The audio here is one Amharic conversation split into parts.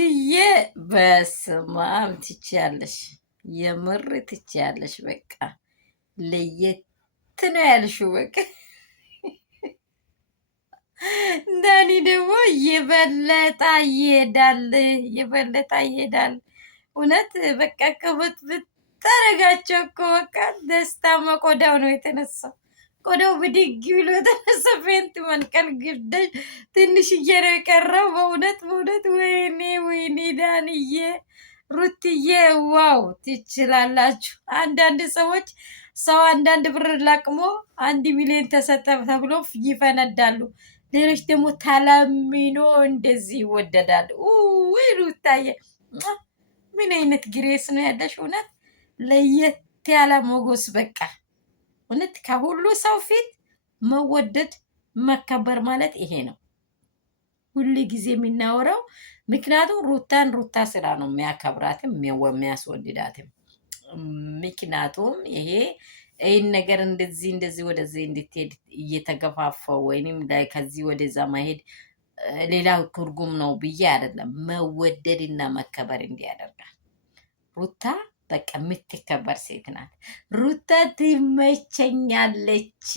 ሩትዬ በስማም ትችያለሽ፣ የምር ትችያለሽ። በቃ ለየት ነው ያልሽው። በቃ ዳኒ ደግሞ የበለጠ ይሄዳል፣ የበለጠ ይሄዳል። እውነት በቃ ከበት ብታረጋቸው እኮ በቃ ደስታ መቆዳው ነው የተነሳው። ቆዳው ብድግ ብሎ የተነሳ ፌንት መንቀል ግዳይ ትንሽዬ ነው የቀረው። በእውነት በእውነት ወይኔ ወይኔ ዳንዬ ሩትዬ ዋው ትችላላችሁ። አንዳንድ ሰዎች ሰው አንዳንድ ብር ላቅሞ 1 ሚሊዮን ተሰጠ ተብሎ ይፈነዳሉ። ሌሎች ደግሞ ተለምኖ እንደዚህ ይወደዳሉ። ውይ ሩታዬ ምን አይነት ግሬስ ነው ያለሽ! እውነት ለየት ያለ ሞገስ በቃ እውነት ከሁሉ ሰው ፊት መወደድ መከበር ማለት ይሄ ነው ሁሉ ጊዜ የሚናወራው። ምክንያቱም ሩታን ሩታ ስራ ነው የሚያከብራትም የሚያስወድዳትም። ምክንያቱም ይህን ነገር እንደዚህ ወደዚህ እንድትሄድ እየተገፋፋው ወይም ላይ ከዚህ ወደዛ ማሄድ ሌላ ትርጉም ነው ብዬ አይደለም። መወደድ እና መከበር እንዲያደርጋል ሩታ በቃ የምትከበር ሴት ናት። ሩታ ትመቸኛለች።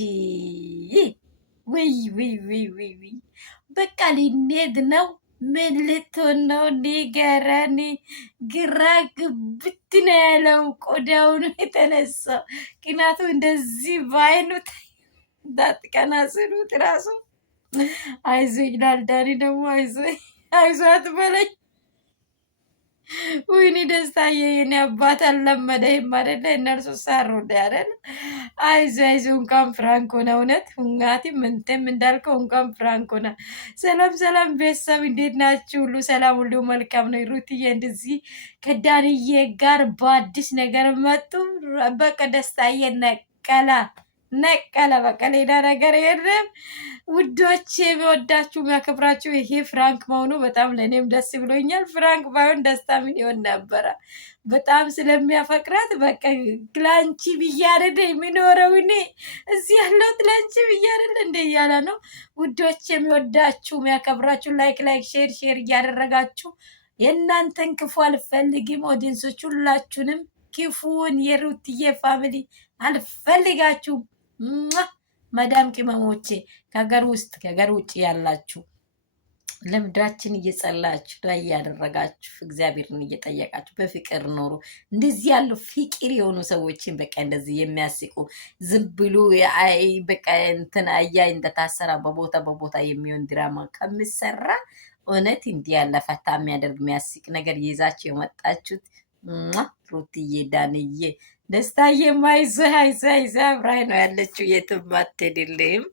ውይ ውይ ውይ ውይ በቃ ሊኔድ ነው። ምን ልትሆን ነው? ንገረን። ግራ ግብት ነው ያለው ቆዳውን የተነሳው። ምክንያቱም እንደዚህ በአይኑ እንዳትቀና ስሉት ራሱ አይዞ ይላል። ዳኒ ደግሞ አይዞ አትበለኝ። ወይኔ ደስታዬ የኔ አባት አልለመደህም አይደለ? እነርሱ ሰሩ አይደል? አይዞ አይዞ እንኳን ፍራንክ ሆነ። እውነት ሁንጋቲ ምንተም እንዳልከው እንኳን ፍራንክ ሆነ። ሰላም ሰላም ቤተሰብ እንዴት ናችሁ? ሁሉ ሰላም፣ ሁሉ መልካም ነው። ሩትዬ እንደዚህ ከዳንዬ ጋር በአዲስ ነገር መጡ። በቃ ደስታዬ ነቀለ በቃ ሌላ ነገር የለም። ውዶች የሚወዳችሁ የሚያከብራችሁ ይሄ ፍራንክ መሆኑ በጣም ለእኔም ደስ ብሎኛል። ፍራንክ ባይሆን ደስታ ምን ይሆን ነበረ? በጣም ስለሚያፈቅራት በቃ ክላንቺ ብያረደ የሚኖረው እኔ እዚህ ያለሁት ላንቺ ብያረደ እንደ እያለ ነው። ውዶች የሚወዳችሁ የሚያከብራችሁ ላይክ ሼር እያደረጋችሁ የእናንተን ክፉ አልፈልግም። ኦዲንሶች ሁላችሁንም ክፉን የሩትዬ ፋሚሊ አልፈልጋችሁም። መዳም ቅመሞቼ ከሀገር ውስጥ ከሀገር ውጭ ያላችሁ ለምድራችን እየጸላችሁ ላይ እያደረጋችሁ እግዚአብሔርን እየጠየቃችሁ በፍቅር ኖሩ። እንደዚህ ያሉ ፍቅር የሆኑ ሰዎችን በቃ እንደዚህ የሚያስቁ ዝም ብሎ በቃ እንትን አያ እንደታሰራ በቦታ የሚሆን ድራማ ከምሰራ እውነት እንዲህ ያለ ፈታ የሚያደርግ የሚያስቅ ነገር ይዛችሁ የመጣችሁት ሩትዬ ዳንዬ ደስታዬ አይዞህ አብራኝ ነው ያለችው። የትም አትሄድልህም።